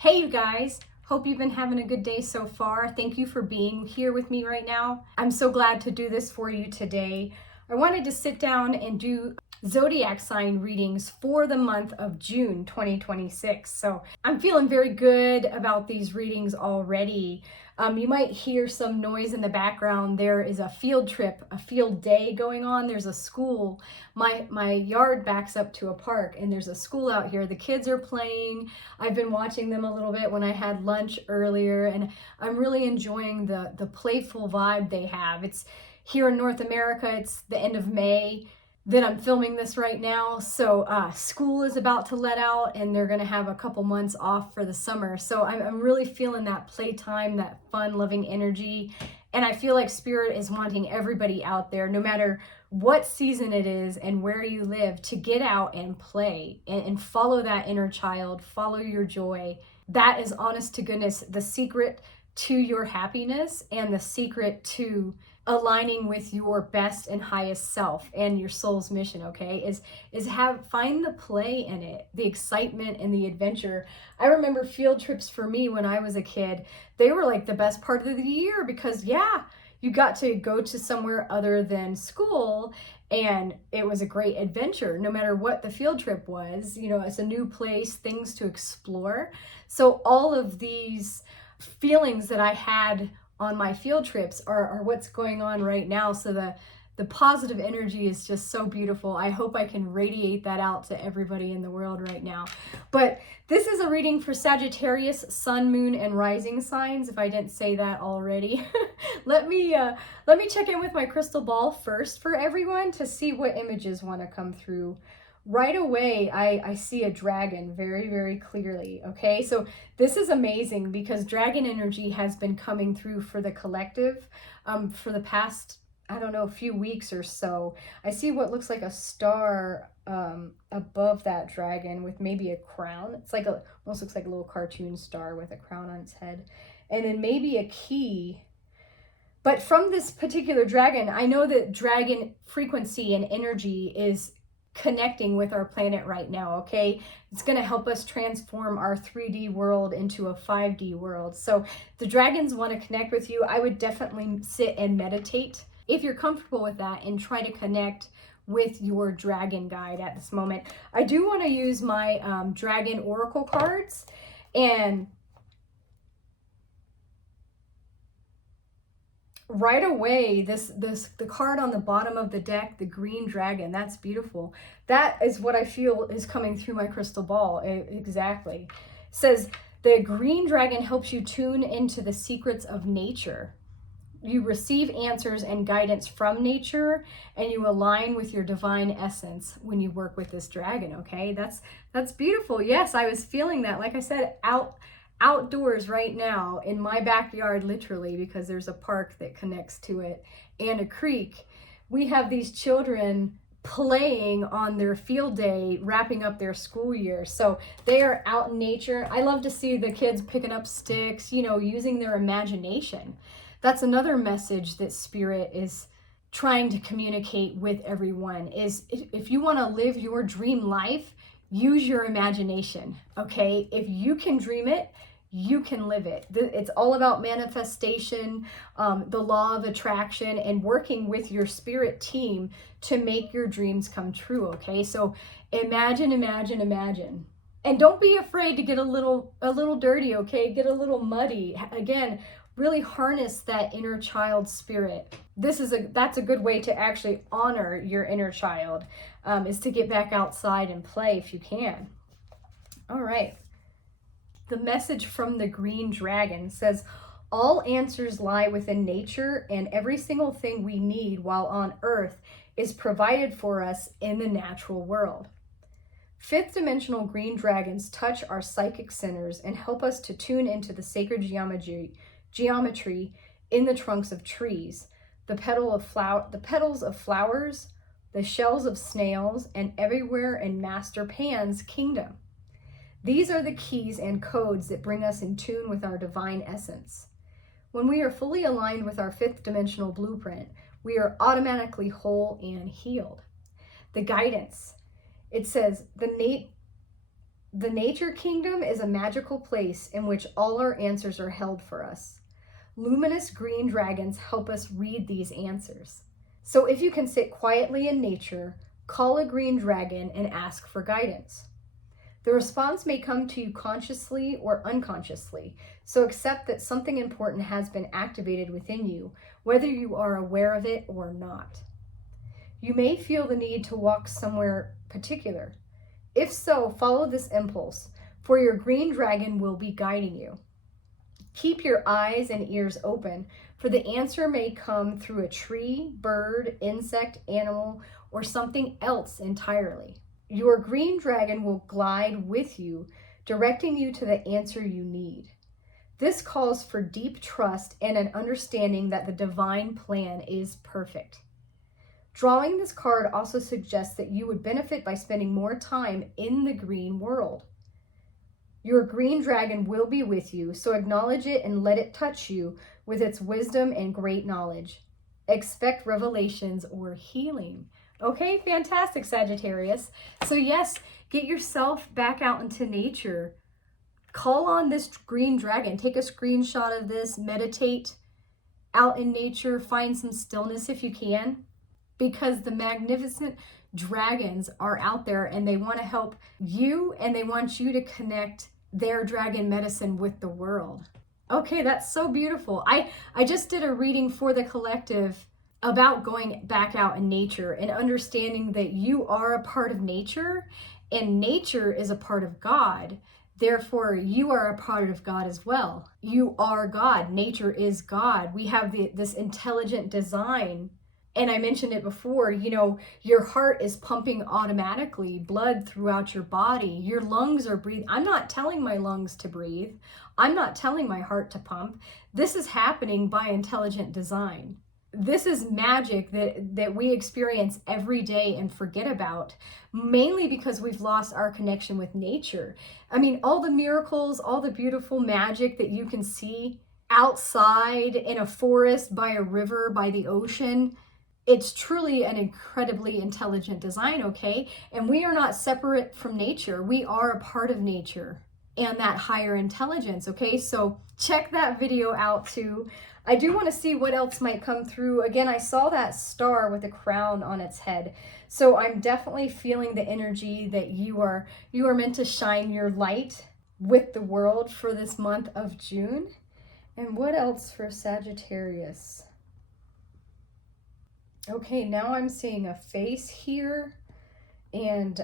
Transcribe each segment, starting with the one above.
Hey, you guys. Hope you've been having a good day so far. Thank you for being here with me right now. I'm so glad to do this for you today. I wanted to sit down and do zodiac sign readings for the month of June 2026. So I'm feeling very good about these readings already. You might hear some noise in the background. There is a field trip, a field day going on. There's a school. My yard backs up to a park and there's a school out here. The kids are playing. I've been watching them a little bit when I had lunch earlier, and I'm really enjoying the playful vibe they have. It's here in North America. It's the end of May that I'm filming this right now. So school is about to let out and they're gonna have a couple months off for the summer. So I'm really feeling that playtime, that fun, loving energy. And I feel like Spirit is wanting everybody out there, no matter what season it is and where you live, to get out and play and follow that inner child, follow your joy. That is, honest to goodness, the secret to your happiness and the secret to aligning with your best and highest self and your soul's mission, okay, is find the play in it, the excitement and the adventure. I remember field trips for me when I was a kid. They were like the best part of the year because you got to go to somewhere other than school, and it was a great adventure no matter what the field trip was. It's a new place, things to explore. So all of these feelings that I had on my field trips are what's going on right now. So the positive energy is just so beautiful. I hope I can radiate that out to everybody in the world right now. But this is a reading for Sagittarius, sun, moon, and rising signs, if I didn't say that already. Let me check in with my crystal ball first for everyone to see what images want to come through. Right away, I see a dragon very, very clearly, okay? So this is amazing because dragon energy has been coming through for the collective for the past, I don't know, a few weeks or so. I see what looks like a star above that dragon with maybe a crown. It's like almost looks like a little cartoon star with a crown on its head. And then maybe a key. But from this particular dragon, I know that dragon frequency and energy is connecting with our planet right now, okay? It's going to help us transform our 3D world into a 5D world. So the dragons want to connect with you. I would definitely sit and meditate if you're comfortable with that and try to connect with your dragon guide at this moment. I do want to use my dragon oracle cards, and right away, the card on the bottom of the deck, the green dragon, that's beautiful. That is what I feel is coming through my crystal ball. Exactly. It says the green dragon helps you tune into the secrets of nature. You receive answers and guidance from nature, and you align with your divine essence when you work with this dragon, okay? That's beautiful. Yes, I was feeling that. Like I said, outdoors right now in my backyard, literally, because there's a park that connects to it and a creek. We have these children playing on their field day, wrapping up their school year. So they are out in nature. I love to see the kids picking up sticks, using their imagination. That's another message that Spirit is trying to communicate with everyone, is if you want to live your dream life, use your imagination, okay? If you can dream it, you can live it. It's all about manifestation, the law of attraction, and working with your spirit team to make your dreams come true, okay? So imagine. And don't be afraid to get a little dirty, okay? Get a little muddy. Again, really harness that inner child spirit. That's a good way to actually honor your inner child, is to get back outside and play if you can. All right. The message from the green dragon says, all answers lie within nature, and every single thing we need while on earth is provided for us in the natural world. Fifth dimensional green dragons touch our psychic centers and help us to tune into the sacred geometry in the trunks of trees, the petals of flowers, the shells of snails, and everywhere in Master Pan's kingdom. These are the keys and codes that bring us in tune with our divine essence. When we are fully aligned with our fifth dimensional blueprint, we are automatically whole and healed. The guidance, it says, The nature kingdom is a magical place in which all our answers are held for us. Luminous green dragons help us read these answers. So if you can sit quietly in nature, call a green dragon and ask for guidance. The response may come to you consciously or unconsciously, so accept that something important has been activated within you, whether you are aware of it or not. You may feel the need to walk somewhere particular. If so, follow this impulse, for your green dragon will be guiding you. Keep your eyes and ears open, for the answer may come through a tree, bird, insect, animal, or something else entirely. Your green dragon will glide with you, directing you to the answer you need. This calls for deep trust and an understanding that the divine plan is perfect. Drawing this card also suggests that you would benefit by spending more time in the green world. Your green dragon will be with you, so acknowledge it and let it touch you with its wisdom and great knowledge. Expect revelations or healing. Okay, fantastic, Sagittarius. So yes, get yourself back out into nature. Call on this green dragon. Take a screenshot of this, meditate out in nature, find some stillness if you can, because the magnificent dragons are out there and they want to help you and they want you to connect their dragon medicine with the world. Okay, that's so beautiful. I just did a reading for the collective about going back out in nature and understanding that you are a part of nature and nature is a part of God. Therefore, you are a part of God as well. You are God. Nature is God. We have this intelligent design. And I mentioned it before, your heart is pumping automatically blood throughout your body. Your lungs are breathing. I'm not telling my lungs to breathe. I'm not telling my heart to pump. This is happening by intelligent design. This is magic that we experience every day and forget about, mainly because we've lost our connection with nature. I mean, all the miracles, all the beautiful magic that you can see outside in a forest, by a river, by the ocean, it's truly an incredibly intelligent design, okay? And we are not separate from nature. We are a part of nature and that higher intelligence, okay? So check that video out too. I do want to see what else might come through. Again, I saw that star with a crown on its head. So I'm definitely feeling the energy that you are meant to shine your light with the world for this month of June. And what else for Sagittarius? Okay, now I'm seeing a face here and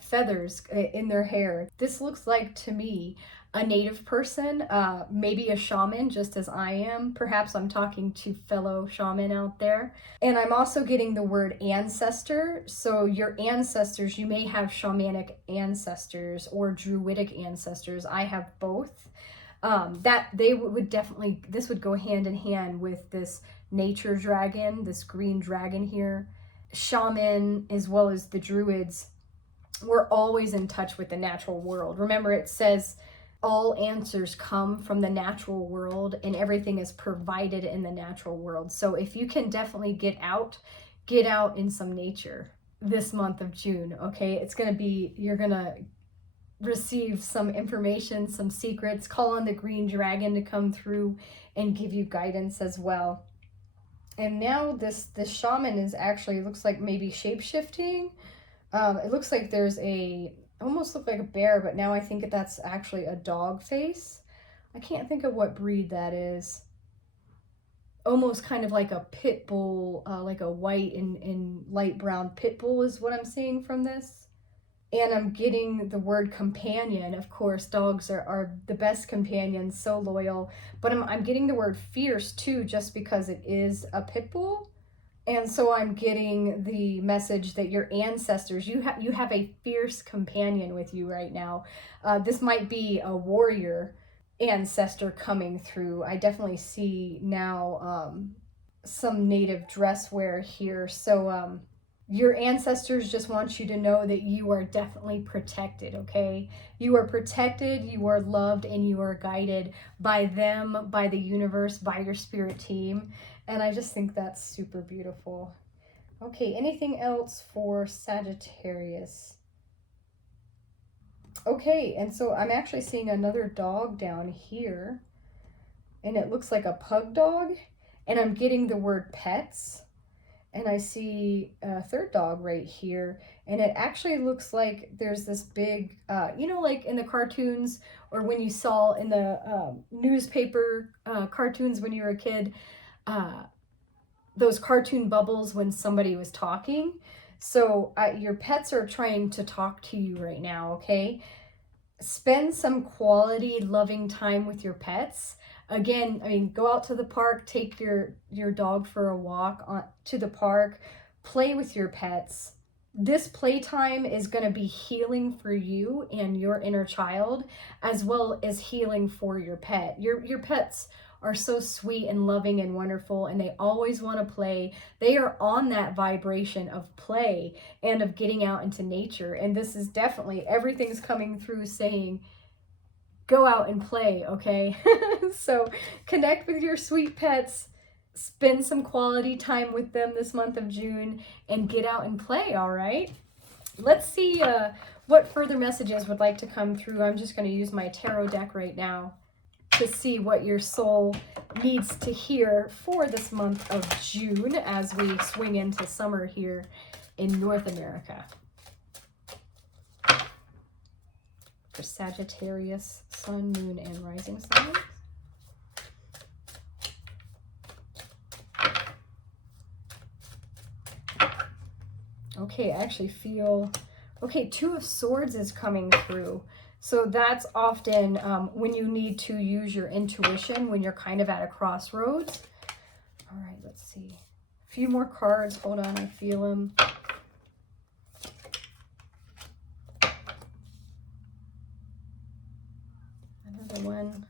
feathers in their hair. This looks like, to me, a native person, maybe a shaman, just as I am. Perhaps I'm talking to fellow shaman out there. And I'm also getting the word ancestor. So your ancestors, you may have shamanic ancestors or druidic ancestors. I have both. That they would definitely, this would go hand in hand with this nature dragon, this green dragon here. Shaman, as well as the druids, we're always in touch with the natural world. Remember, it says all answers come from the natural world and everything is provided in the natural world. So if you can definitely get out in some nature this month of June, okay? It's going to be, you're going to receive some information, some secrets. Call on the green dragon to come through and give you guidance as well. And now this shaman is actually, looks like maybe shape-shifting. It looks like there's almost looked like a bear, but now I think that's actually a dog face. I can't think of what breed that is. Almost kind of like a pit bull, like a white and light brown pit bull is what I'm seeing from this. And I'm getting the word companion. Of course, dogs are the best companions, so loyal. But I'm getting the word fierce too, just because it is a pit bull. And so I'm getting the message that your ancestors, you have a fierce companion with you right now. This might be a warrior ancestor coming through. I definitely see now some native dress wear here. So your ancestors just want you to know that you are definitely protected, okay? You are protected, you are loved, and you are guided by them, by the universe, by your spirit team. And I just think that's super beautiful. Okay, anything else for Sagittarius? Okay, and so I'm actually seeing another dog down here, and it looks like a pug dog, and I'm getting the word pets, and I see a third dog right here, and it actually looks like there's this big, like in the cartoons, or when you saw in the newspaper cartoons when you were a kid, uh, those cartoon bubbles when somebody was talking. So your pets are trying to talk to you right now, okay? Spend some quality, loving time with your pets. Again, I mean, go out to the park, take your dog for a walk to the park, play with your pets. This playtime is going to be healing for you and your inner child, as well as healing for your pet. Your pets are so sweet and loving and wonderful, and they always want to play. They are on that vibration of play and of getting out into nature. And this is definitely, everything's coming through saying, go out and play, okay? So connect with your sweet pets, spend some quality time with them this month of June, and get out and play, all right? Let's see what further messages would like to come through. I'm just going to use my tarot deck right now to see what your soul needs to hear for this month of June as we swing into summer here in North America. For Sagittarius, Sun, Moon, and Rising signs. Okay, I actually feel, okay, Two of Swords is coming through. So that's often when you need to use your intuition, when you're kind of at a crossroads. All right, let's see. A few more cards. Hold on, I feel them. Another one.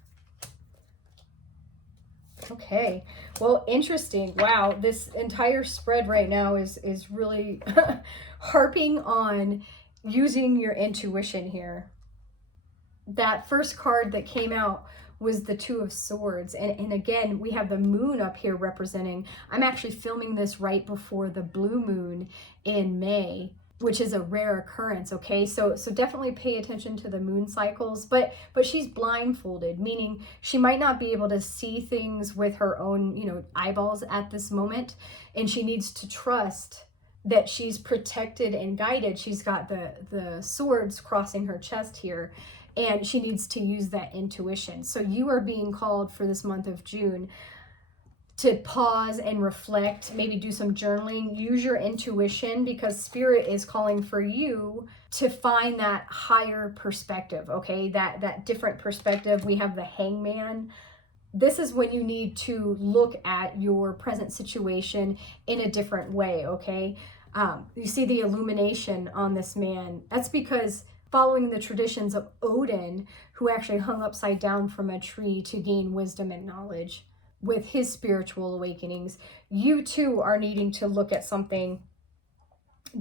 Okay, well, interesting. Wow, this entire spread right now is really harping on using your intuition here. That first card that came out was the Two of Swords. And again, we have the moon up here representing, I'm actually filming this right before the blue moon in May, which is a rare occurrence, okay? So definitely pay attention to the moon cycles, but she's blindfolded, meaning she might not be able to see things with her own, eyeballs at this moment, and she needs to trust that she's protected and guided. She's got the swords crossing her chest here, and she needs to use that intuition. So you are being called for this month of June to pause and reflect, maybe do some journaling, use your intuition, because Spirit is calling for you to find that higher perspective, okay? That different perspective. We have the Hangman. This is when you need to look at your present situation in a different way, okay? You see the illumination on this man. That's because following the traditions of Odin, who actually hung upside down from a tree to gain wisdom and knowledge with his spiritual awakenings, you too are needing to look at something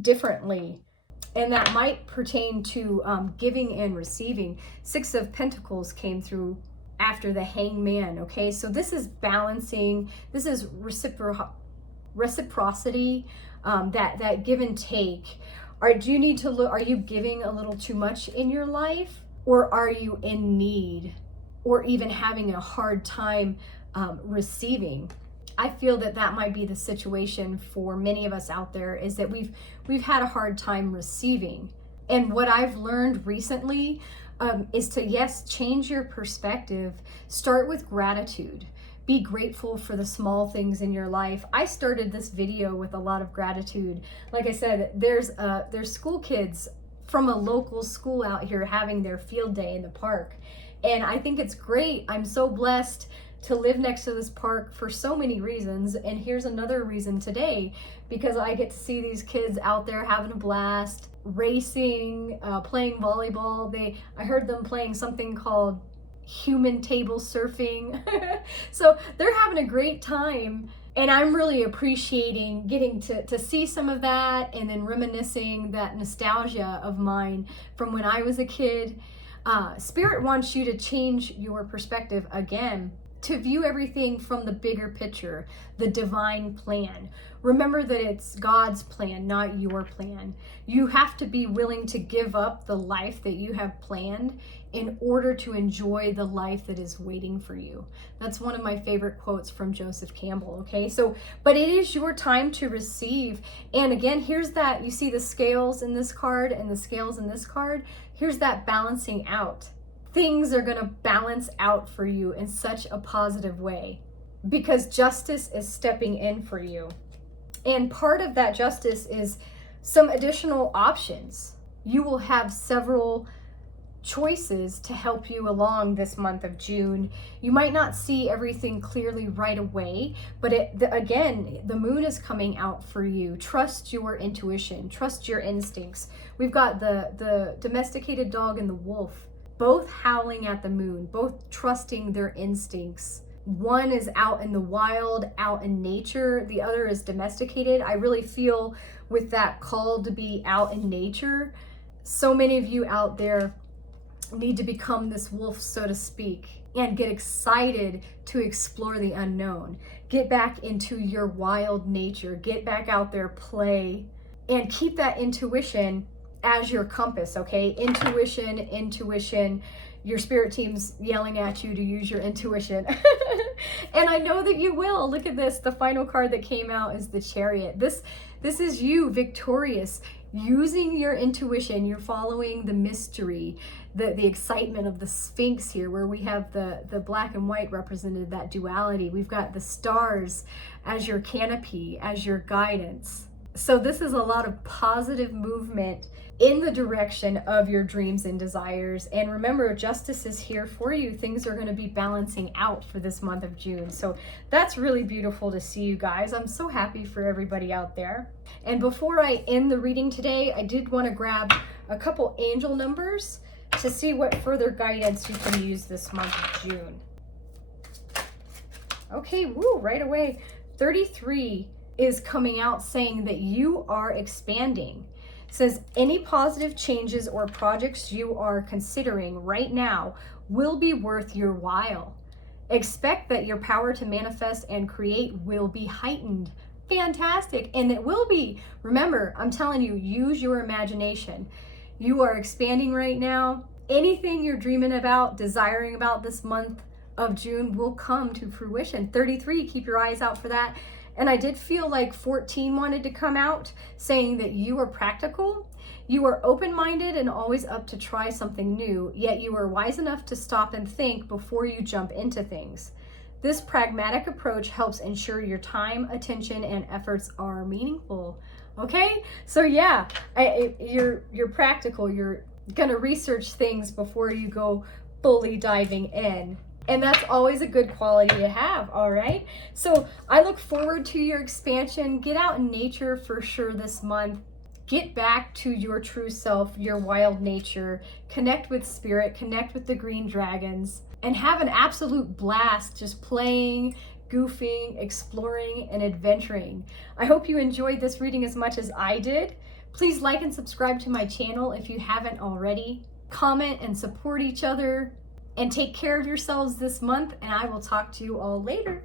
differently. And that might pertain to giving and receiving. Six of Pentacles came through after the Hangman, okay? So this is balancing, this is reciprocity, that give and take. Do you need to look, are you giving a little too much in your life? Or are you in need? Or even having a hard time receiving? I feel that might be the situation for many of us out there, is that we've had a hard time receiving. And what I've learned recently is to, yes, change your perspective. Start with gratitude. Be grateful for the small things in your life. I started this video with a lot of gratitude. Like I said, there's school kids from a local school out here having their field day in the park. And I think it's great. I'm so blessed to live next to this park for so many reasons. And here's another reason today, because I get to see these kids out there having a blast, racing, playing volleyball. I heard them playing something called human table surfing. So they're having a great time, and I'm really appreciating getting to see some of that, and then reminiscing that nostalgia of mine from when I was a kid. Spirit wants you to change your perspective again. to view everything from the bigger picture, the divine plan. Remember that it's God's plan, not your plan. You have to be willing to give up the life that you have planned in order to enjoy the life that is waiting for you. That's one of my favorite quotes from Joseph Campbell, okay? So, but it is your time to receive. And again, here's that, you see the scales in this card and the scales in this card. Here's that balancing out. Things are going to balance out for you in such a positive way because justice is stepping in for you. And part of that justice is some additional options. You will have several choices to help you along this month of June. You might not see everything clearly right away, but again, the moon is coming out for you. Trust your intuition, trust your instincts. We've got the domesticated dog and the wolf, both howling at the moon, both trusting their instincts. One is out in the wild, out in nature. The other is domesticated. I really feel with that call to be out in nature, so many of you out there need to become this wolf, so to speak, and get excited to explore the unknown. Get back into your wild nature. Get back out there, play, and keep that intuition as your compass, okay? Intuition. Your spirit team's yelling at you to use your intuition. And I know that you will. Look at this. The final card that came out is the Chariot. This is you, victorious, using your intuition. You're following the mystery, the excitement of the Sphinx here, where we have the black and white represented, that duality. We've got the stars as your canopy, as your guidance. So this is a lot of positive movement in the direction of your dreams and desires. And remember, justice is here for you. Things are going to be balancing out for this month of June. So that's really beautiful to see, you guys. I'm so happy for everybody out there. And before I end the reading today, I did want to grab a couple angel numbers to see what further guidance you can use this month of June. Okay, woo, right away. 33 is coming out saying that you are expanding. It says any positive changes or projects you are considering right now will be worth your while. Expect that your power to manifest and create will be heightened. Fantastic. And it will be. Remember, I'm telling you, use your imagination. You are expanding right now. Anything you're dreaming about, desiring about this month of June will come to fruition. 33, keep your eyes out for that. And I did feel like 14 wanted to come out, saying that you are practical, you are open-minded and always up to try something new, yet you are wise enough to stop and think before you jump into things. This pragmatic approach helps ensure your time, attention, and efforts are meaningful. Okay, so yeah, you're practical. You're gonna research things before you go fully diving in. And that's always a good quality to have, all right? So I look forward to your expansion. Get out in nature for sure this month. Get back to your true self, your wild nature. Connect with spirit, connect with the green dragons, and have an absolute blast just playing, goofing, exploring, and adventuring. I hope you enjoyed this reading as much as I did. Please like and subscribe to my channel if you haven't already. Comment and support each other. And take care of yourselves this month, and I will talk to you all later.